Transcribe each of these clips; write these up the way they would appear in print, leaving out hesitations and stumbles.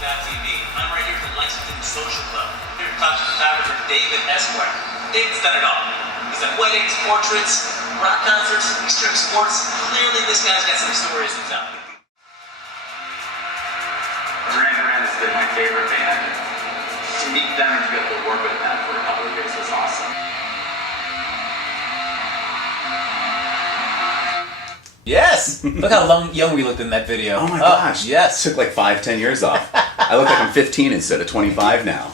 TV. I'm right here at the Lexington Social Club. Here to talk to photographer David Esquire. David's done it all. He's done weddings, portraits, rock concerts, extreme sports. Clearly, this guy's got some stories to tell. Moran has been my favorite band. To meet them and to be able to work with them for a couple of years was awesome. Yes! Look how young we looked in that video. Oh my gosh. Yes. Took like 5-10 years off. I look like I'm 15 instead of 25 now.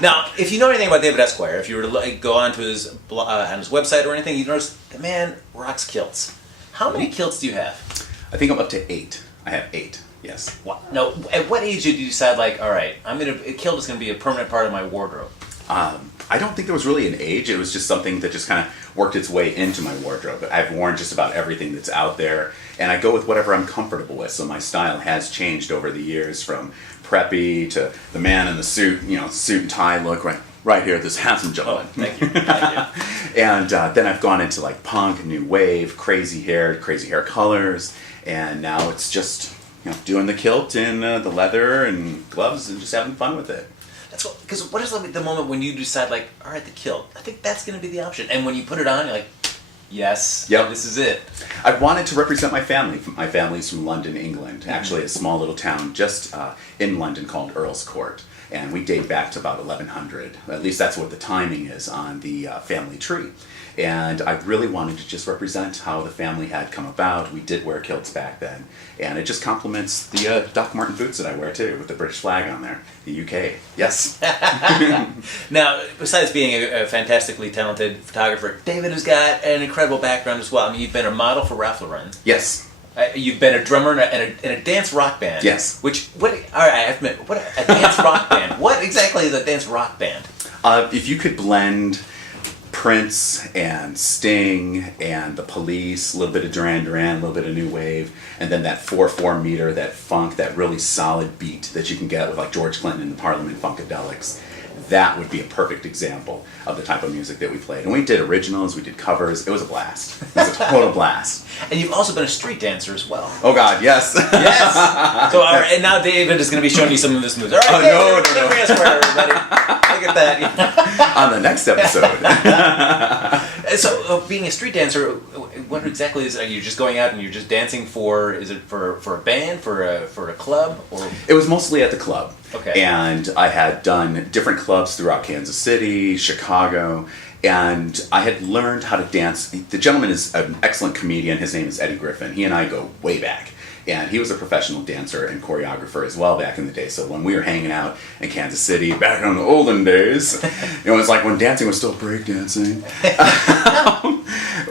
Now, if you know anything about David Esquire, if you were to go onto his on his website or anything, you'd notice the man rocks kilts. How many kilts do you have? I think I'm up to 8. I have 8, yes. Wow. Now, at what age did you decide, like, all right, a kilt is going to be a permanent part of my wardrobe? I don't think there was really an age. It was just something that just kind of worked its way into my wardrobe. I've worn just about everything that's out there, and I go with whatever I'm comfortable with. So my style has changed over the years, from preppy to the man in the suit, suit and tie look right here, this handsome gentleman. Oh, thank you. Thank you. And then I've gone into like punk, new wave, crazy hair colors, and now it's just doing the kilt and the leather and gloves and just having fun with it. Because what is the moment when you decide, like, all right, the kilt, I think that's going to be the option. And when you put it on, you're like, yes, yep, this is it. I wanted to represent my family. My family's from London, England. Actually, a small little town just in London called Earl's Court. And we date back to about 1100. At least that's what the timing is on the family tree. And I really wanted to just represent how the family had come about. We did wear kilts back then. And it just complements the Doc Marten boots that I wear too, with the British flag on there. The UK. Yes. Now, besides being a fantastically talented photographer, David has got an incredible background as well. I mean, you've been a model for Ralph Lauren. Yes. You've been a drummer in a dance rock band. Yes. All right, I have to admit, a dance rock band? What exactly is a dance rock band? If you could blend Prince and Sting and the Police, a little bit of Duran Duran, a little bit of new wave, and then that 4/4 meter, that funk, that really solid beat that you can get with like George Clinton and the Parliament Funkadelics. That would be a perfect example of the type of music that we played. And we did originals, we did covers. It was a blast. It was a total blast. And you've also been a street dancer as well. Oh God, yes. Yes. So, all right, and now David is going to be showing you some of his moves. All right, David, no. Everybody. Look at that. On the next episode. So, being a street dancer, what exactly is it? Are you just going out and you're just dancing for? Is it for a band, for a club, or? It was mostly at the club. Okay. And I had done different clubs throughout Kansas City, Chicago, and I had learned how to dance. The gentleman is an excellent comedian. His name is Eddie Griffin. He and I go way back. And he was a professional dancer and choreographer as well back in the day. So when we were hanging out in Kansas City, back in the olden days, it was like when dancing was still breakdancing.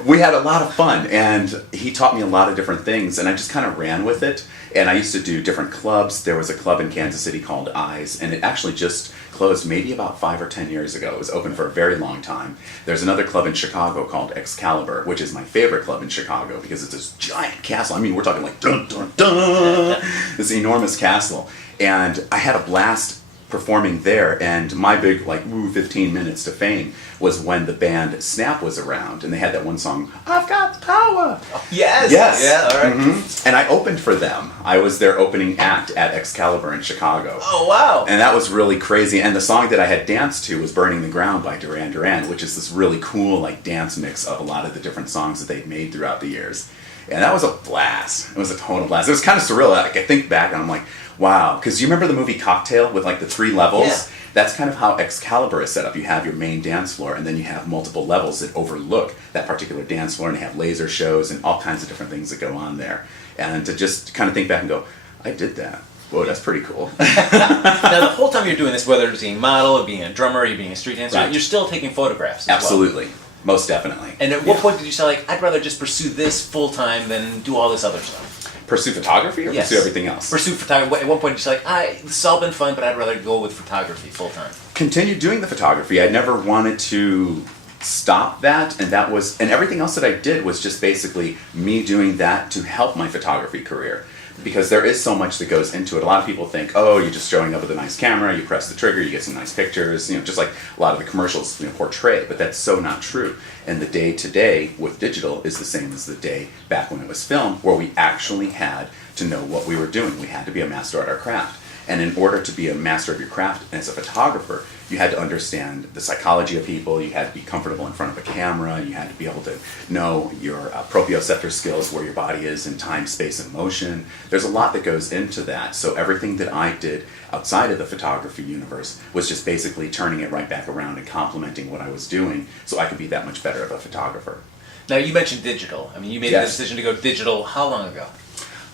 We had a lot of fun, and he taught me a lot of different things, and I just kind of ran with it. And I used to do different clubs. There was a club in Kansas City called Eyes, and it actually just closed maybe about 5 or 10 years ago. It was open for a very long time. There's another club in Chicago called Excalibur, which is my favorite club in Chicago because it's this giant castle. I mean, we're talking like dun dun dun, this enormous castle. And I had a blast performing there, and my big 15 minutes to fame was when the band Snap was around, and they had that one song, I've Got the Power. Yes. Yeah, all right. Mm-hmm. And I opened for them. I was their opening act at Excalibur in Chicago. Oh, wow. And that was really crazy. And the song that I had danced to was Burning the Ground by Duran Duran, which is this really cool dance mix of a lot of the different songs that they'd made throughout the years. And that was a blast. It was a total blast. It was kind of surreal. I think back and I'm like, wow. Because you remember the movie Cocktail with the 3 levels? Yeah. That's kind of how Excalibur is set up. You have your main dance floor, and then you have multiple levels that overlook that particular dance floor, and they have laser shows and all kinds of different things that go on there. And to just kind of think back and go, I did that. Whoa, that's pretty cool. Now, the whole time you're doing this, whether it's being a model, or being a drummer, or being a street dancer, right, you're still taking photographs as Absolutely. Well. Most definitely. And at what point did you say, I'd rather just pursue this full-time than do all this other stuff? Pursue photography or Yes. pursue everything else? Pursue photography. At one point, did you say, this has all been fun, but I'd rather go with photography full-time? Continue doing the photography. I never wanted to stop that, and everything else that I did was just basically me doing that to help my photography career. Because there is so much that goes into it. A lot of people think, oh, you're just showing up with a nice camera, you press the trigger, you get some nice pictures, just like a lot of the commercials portray, but that's so not true. And the day-to-day with digital is the same as the day back when it was filmed, where we actually had to know what we were doing. We had to be a master at our craft. And in order to be a master of your craft as a photographer, you had to understand the psychology of people, you had to be comfortable in front of a camera, you had to be able to know your proprioceptor skills, where your body is in time, space, and motion. There's a lot that goes into that. So everything that I did outside of the photography universe was just basically turning it right back around and complementing what I was doing so I could be that much better of a photographer. Now, you mentioned digital. I mean, you made the decision to go digital how long ago?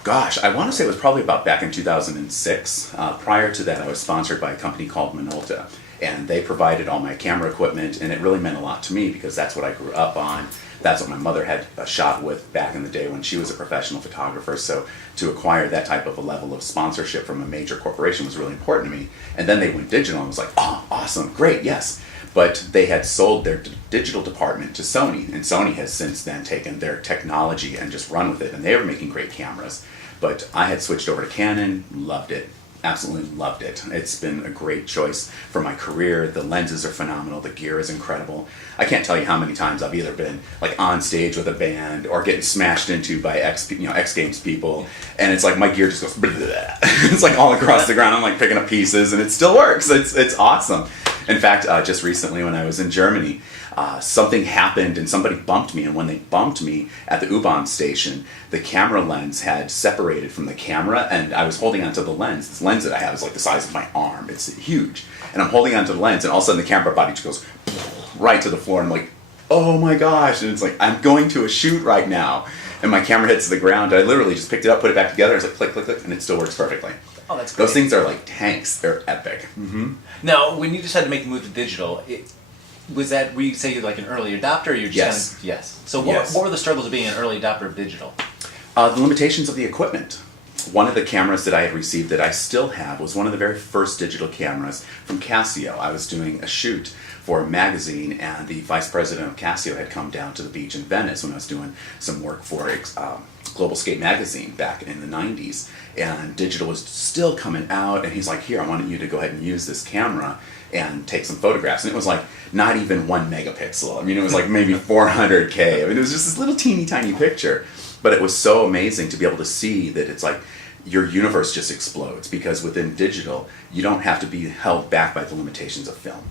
Gosh, I want to say it was probably about back in 2006. Prior to that, I was sponsored by a company called Minolta, and they provided all my camera equipment, and it really meant a lot to me because that's what I grew up on. That's what my mother had shot with back in the day when she was a professional photographer. So to acquire that type of a level of sponsorship from a major corporation was really important to me. And then they went digital, and I was like, oh, awesome, great, yes. But they had sold their digital department to Sony, and Sony has since then taken their technology and just run with it, and they were making great cameras. But I had switched over to Canon, loved it. Absolutely loved it. It's been a great choice for my career. The lenses are phenomenal. The gear is incredible. I can't tell you how many times I've either been like on stage with a band or getting smashed into by X Games people, and it's like my gear just goes blah. It's like all across the ground. I'm like picking up pieces, and it still works. It's awesome. In fact, just recently when I was in Germany, something happened and somebody bumped me, and when they bumped me at the U-Bahn station, the camera lens had separated from the camera, and I was holding onto the lens. This lens that I have is like the size of my arm. It's huge. And I'm holding onto the lens, and all of a sudden the camera body just goes right to the floor, and I'm like, oh my gosh. And it's like, I'm going to a shoot right now. And my camera hits the ground. I literally just picked it up, put it back together, it's like click, click, click, and it still works perfectly. Oh, that's great. Those things are like tanks. They're epic. Mm-hmm. Now, when you decided to make the move to digital, were you say you're like an early adopter, or you're just Yes. kind of, yes. So what were the struggles of being an early adopter of digital? The limitations of the equipment. One of the cameras that I had received that I still have was one of the very first digital cameras from Casio. I was doing a shoot for a magazine, and the vice president of Casio had come down to the beach in Venice when I was doing some work for Global Skate magazine back in the 90s. And digital was still coming out, and he's like, here, I want you to go ahead and use this camera and take some photographs. And it was like not even 1 megapixel. I mean, it was like maybe 400K. I mean, it was just this little teeny tiny picture. But it was so amazing to be able to see that it's like your universe just explodes, because within digital, you don't have to be held back by the limitations of film.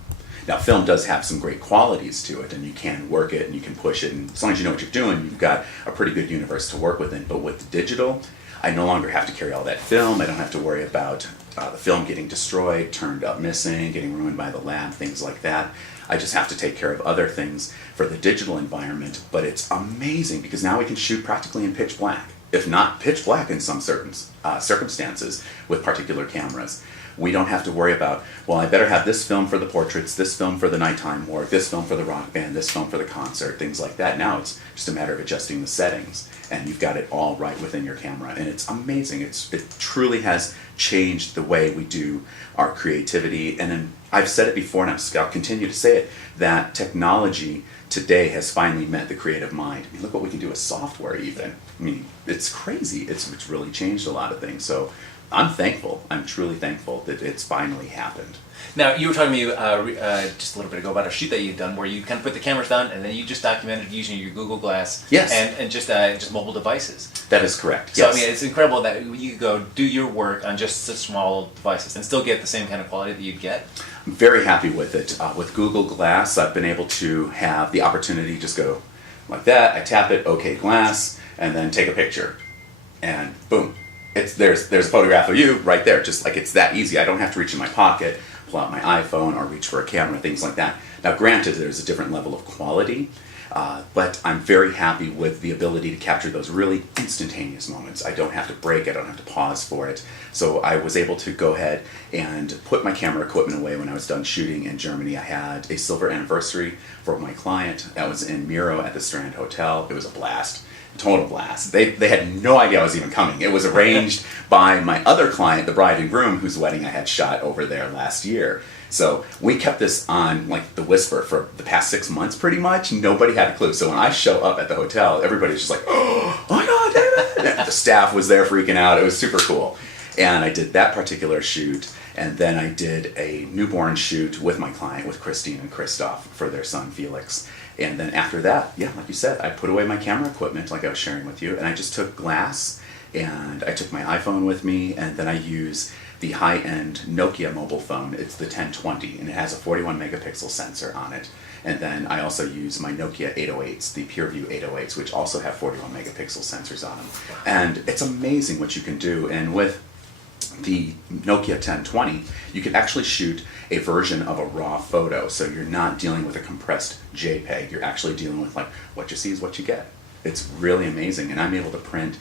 Now, film does have some great qualities to it, and you can work it and you can push it, and as long as you know what you're doing, you've got a pretty good universe to work within. But with the digital, I no longer have to carry all that film. I don't have to worry about the film getting destroyed, turned up missing, getting ruined by the lab, things like that. I just have to take care of other things for the digital environment. But it's amazing because now we can shoot practically in pitch black, if not pitch black in some certain circumstances with particular cameras. We don't have to worry about, well, I better have this film for the portraits, this film for the nighttime work, this film for the rock band, this film for the concert, things like that. Now it's just a matter of adjusting the settings, and you've got it all right within your camera. And it's amazing. It truly has changed the way we do our creativity. And then I've said it before, and I'll continue to say it, that technology today has finally met the creative mind. I mean, look what we can do with software even. I mean, it's crazy. It's really changed a lot of things. So I'm thankful. I'm truly thankful that it's finally happened. Now, you were talking to me just a little bit ago about a shoot that you'd done where you kind of put the cameras down and then you just documented using your Google Glass and just mobile devices. That is correct, So, yes. I mean, it's incredible that you go do your work on just such small devices and still get the same kind of quality that you'd get. I'm very happy with it. With Google Glass, I've been able to have the opportunity to just go like that, I tap it, OK Glass, and then take a picture. And boom, there's a photograph of you right there, just like it's that easy. I don't have to reach in my pocket, pull out my iPhone, or reach for a camera, things like that. Now, granted, there's a different level of quality, but I'm very happy with the ability to capture those really instantaneous moments. I don't have to break, I don't have to pause for it. So I was able to go ahead and put my camera equipment away when I was done shooting in Germany. I had a silver anniversary for my client. That was in Miro at the Strand Hotel. It was a blast. Total blast. They had no idea I was even coming. It was arranged by my other client, the bride and groom, whose wedding I had shot over there last year. So we kept this on like the whisper for the past 6 months pretty much. Nobody had a clue. So when I show up at the hotel, everybody's just like, oh my God, David! The staff was there freaking out. It was super cool. And I did that particular shoot. And then I did a newborn shoot with my client, with Christine and Christoph, for their son Felix. And then after that, yeah, like you said, I put away my camera equipment like I was sharing with you, and I just took glass, and I took my iPhone with me, and then I use the high-end Nokia mobile phone. It's the 1020, and it has a 41 megapixel sensor on it. And then I also use my Nokia 808s, the PureView 808s, which also have 41 megapixel sensors on them. And it's amazing what you can do. And with the Nokia 1020, you can actually shoot a version of a raw photo. So you're not dealing with a compressed JPEG. You're actually dealing with like what you see is what you get. It's really amazing. And I'm able to print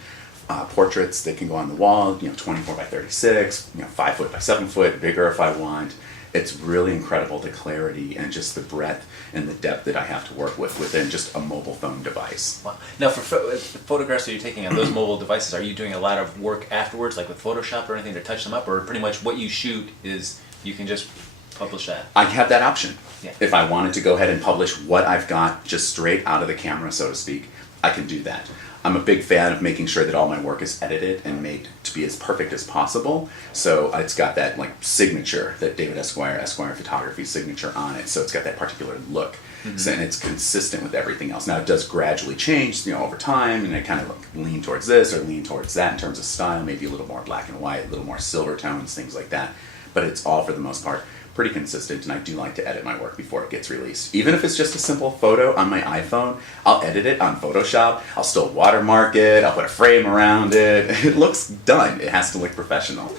portraits that can go on the wall, 24 by 36, 5 foot by 7 foot, bigger if I want. It's really incredible, the clarity and just the breadth and the depth that I have to work with within just a mobile phone device. Wow. Now, for photographs that you're taking on those mobile devices, are you doing a lot of work afterwards, like with Photoshop or anything, to touch them up, or pretty much what you shoot is you can just publish that? I have that option. Yeah. If I wanted to go ahead and publish what I've got just straight out of the camera, so to speak, I can do that. I'm a big fan of making sure that all my work is edited and made to be as perfect as possible. So it's got that like signature, that David Esquire photography signature on it. So it's got that particular look. So, and it's consistent with everything else. Now it does gradually change, over time, and I kind of like lean towards this or lean towards that in terms of style, maybe a little more black and white, a little more silver tones, things like that. But it's all, for the most part, pretty consistent, and I do like to edit my work before it gets released. Even if it's just a simple photo on my iPhone, I'll edit it on Photoshop, I'll still watermark it, I'll put a frame around it. It looks done. It has to look professional.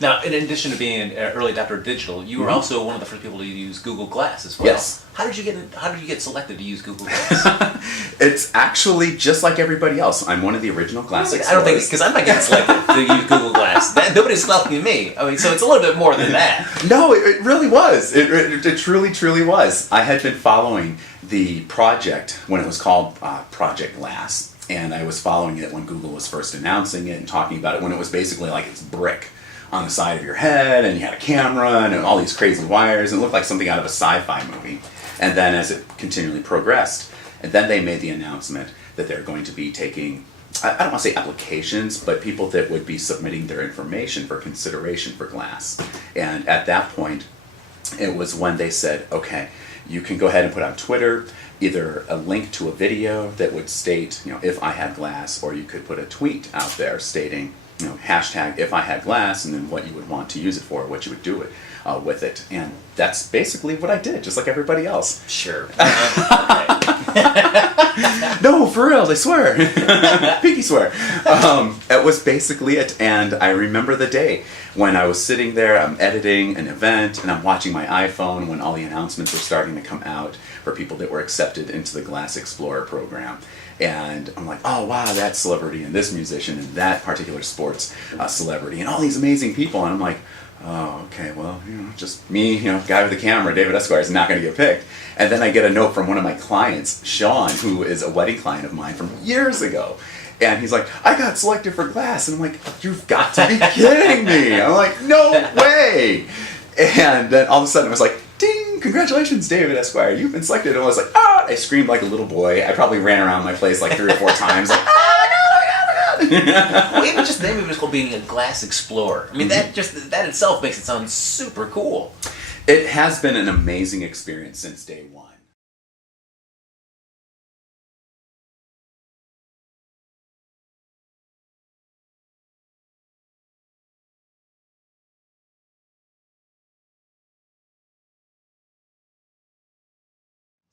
Now, in addition to being an early adopter of digital, you were also one of the first people to use Google Glass as well. Yes. How did you get selected to use Google Glass? It's actually just like everybody else. I'm one of the original Glass I don't think, explorers. because I'm not getting selected to use Google Glass. Nobody's selecting me. I mean, so it's a little bit more than that. No, it really was. It truly, truly was. I had been following the project when it was called Project Glass, and I was following it when Google was first announcing it and talking about it, when it was basically like it's brick on the side of your head, and you had a camera and all these crazy wires, and it looked like something out of a sci-fi movie. And then as it continually progressed, and then they made the announcement that they're going to be taking, I don't want to say applications, but people that would be submitting their information for consideration for Glass. And at that point, it was when they said, okay, you can go ahead and put on Twitter either a link to a video that would state, if I had Glass, or you could put a tweet out there stating, hashtag if I had Glass, and then what you would want to use it for, what you would do it with it. And that's basically what I did, just like everybody else. Sure. No, for real, I swear. Pinky swear. It was basically it. And I remember the day when I was sitting there, I'm editing an event, and I'm watching my iPhone when all the announcements were starting to come out for people that were accepted into the Glass Explorer program. And I'm like, oh wow, that celebrity and this musician and that particular sports celebrity and all these amazing people. And I'm like, oh, okay, well, just me, guy with the camera, David Esquire, is not going to get picked. And then I get a note from one of my clients, Sean, who is a wedding client of mine from years ago. And he's like, I got selected for Glass. And I'm like, you've got to be kidding me. I'm like, no way. And then all of a sudden it was like, ding, congratulations, David Esquire, you've been selected. And I was like, ah, I screamed like a little boy. I probably ran around my place like 3 or 4 times, like, Well, even just the name of it is called being a Glass Explorer. I mean, that itself makes it sound super cool. It has been an amazing experience since day one.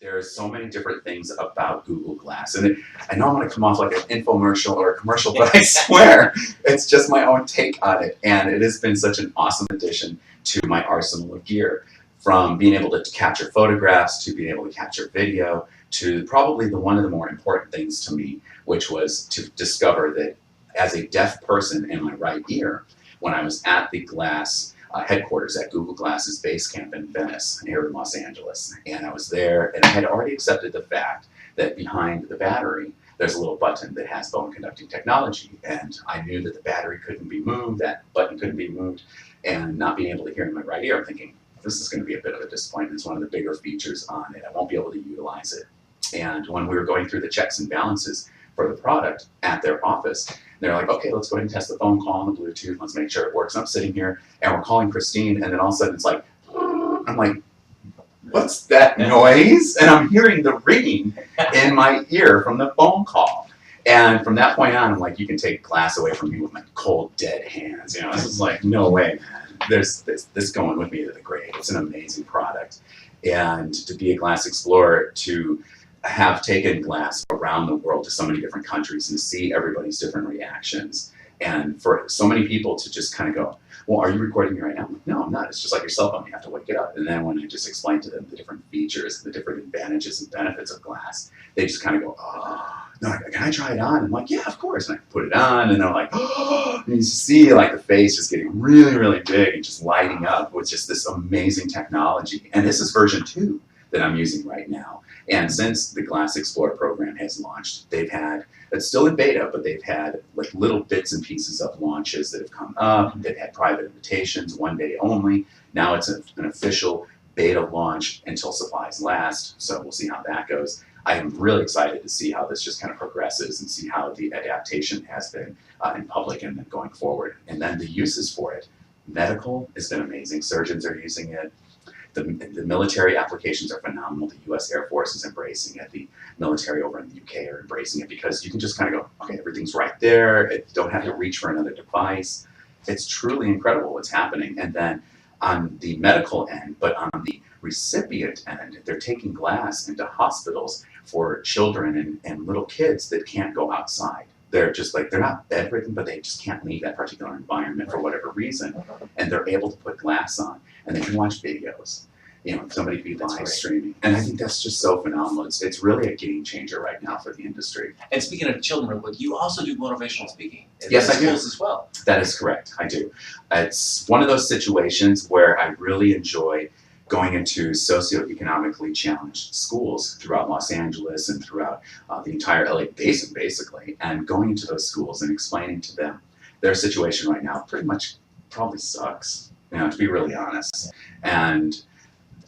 There's so many different things about Google Glass. And I know I'm going to come off like an infomercial or a commercial, but I swear it's just my own take on it. And it has been such an awesome addition to my arsenal of gear. From being able to capture photographs, to being able to capture video, to probably one of the more important things to me, which was to discover that as a deaf person in my right ear, when I was at the Glass headquarters at Google Glass's base camp in Venice, here in Los Angeles. And I was there, and I had already accepted the fact that behind the battery, there's a little button that has bone conducting technology. And I knew that the battery couldn't be moved, that button couldn't be moved, and not being able to hear in my right ear, I'm thinking, this is going to be a bit of a disappointment. It's one of the bigger features on it. I won't be able to utilize it. And when we were going through the checks and balances for the product at their office, they're like, okay, let's go ahead and test the phone call and the Bluetooth. Let's make sure it works. And I'm sitting here and we're calling Christine, and then all of a sudden it's like, I'm like, what's that noise? And I'm hearing the ringing in my ear from the phone call. And from that point on, I'm like, you can take glass away from me with my cold, dead hands. This is like, no way, man. There's this going with me to the grave. It's an amazing product. And to be a glass explorer, to have taken glass around the world to so many different countries and to see everybody's different reactions. And for so many people to just kind of go, well, are you recording me right now? I'm like, no, I'm not. It's just like your cell phone. You have to wake it up. And then when I just explain to them the different features, the different advantages and benefits of glass, they just kind of go, oh, no, can I try it on? I'm like, yeah, of course. And I put it on, and they're like, oh, and you see like the face just getting really, really big and just lighting up with just this amazing technology. And this is version 2 that I'm using right now. And since the Glass Explorer program has launched, they've had, it's still in beta, but they've had like little bits and pieces of launches that have come up. They've had private invitations, 1 day only. Now it's an official beta launch until supplies last. So we'll see how that goes. I am really excited to see how this just kind of progresses and see how the adaptation has been in public and then going forward. And then the uses for it. Medical has been amazing. Surgeons are using it. The military applications are phenomenal. The U.S. Air Force is embracing it. The military over in the UK are embracing it because you can just kind of go, okay, everything's right there. Don't have to reach for another device. It's truly incredible what's happening. And then on the medical end, but on the recipient end, they're taking glass into hospitals for children and little kids that can't go outside. They're just like, they're not bedridden, but they just can't leave that particular environment for whatever reason. And they're able to put glass on and they can watch videos. Somebody can be live streaming. And I think that's just so phenomenal. It's really a game changer right now for the industry. And speaking of children, real quick, you also do motivational speaking. Yes, I do. Schools as well. That is correct. I do. It's one of those situations where I really enjoy going into socioeconomically challenged schools throughout Los Angeles and throughout the entire LA basin, basically, and going into those schools and explaining to them their situation right now pretty much probably sucks, to be really honest. And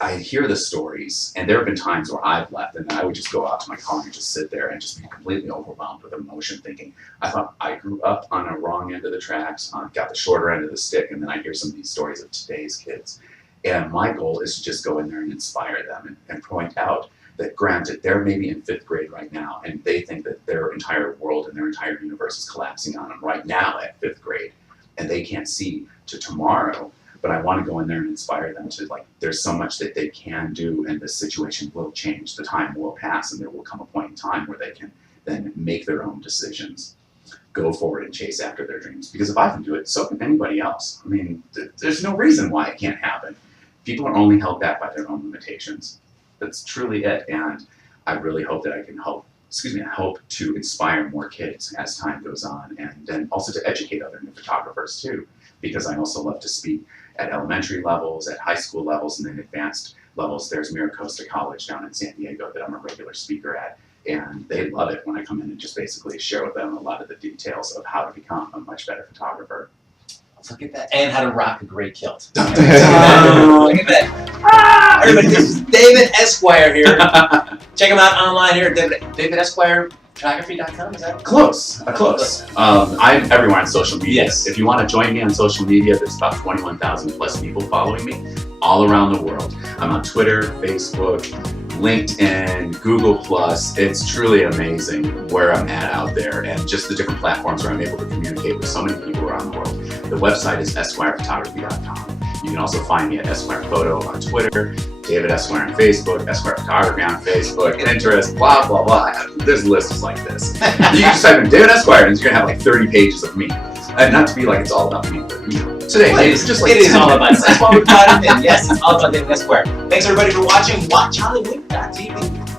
I hear the stories, and there have been times where I've left, and I would just go out to my car and just sit there and just be completely overwhelmed with emotion, thinking, I thought I grew up on a wrong end of the tracks, got the shorter end of the stick, and then I hear some of these stories of today's kids. And my goal is to just go in there and inspire them and point out that, granted, they're maybe in 5th grade right now, and they think that their entire world and their entire universe is collapsing on them right now at 5th grade, and they can't see to tomorrow. But I want to go in there and inspire them to, like, there's so much that they can do, and this situation will change. The time will pass, and there will come a point in time where they can then make their own decisions, go forward and chase after their dreams. Because if I can do it, so can anybody else. I mean, there's no reason why it can't happen. People are only held back by their own limitations. That's truly it. And I really hope that I can help to inspire more kids as time goes on, and then also to educate other new photographers too, because I also love to speak at elementary levels, at high school levels, and then advanced levels. There's Miracosta College down in San Diego that I'm a regular speaker at, and they love it when I come in and just basically share with them a lot of the details of how to become a much better photographer. Look at that. And how to rock a great kilt. Look Look at that. Everybody, this is David Esquire here. Check him out online here at davidesquirephotography.com. Is that Close. I'm everywhere on social media. Yes. If you want to join me on social media, there's about 21,000 plus people following me all around the world. I'm on Twitter, Facebook, LinkedIn, Google+. It's truly amazing where I'm at out there, and just the different platforms where I'm able to communicate with so many people around the world. The website is esquirephotography.com. You can also find me at Esquire Photo on Twitter, David Esquire on Facebook, Esquire Photography on Facebook, Pinterest, blah, blah, blah. There's lists like this. You can just type in David Esquire, and you're going to have like 30 pages of me. And not to be like it's all about me, but today it's just like it is all about us. That's why we brought him in. Yes, it's all about David Esquire. Thanks everybody for watching WatchHollywood.tv.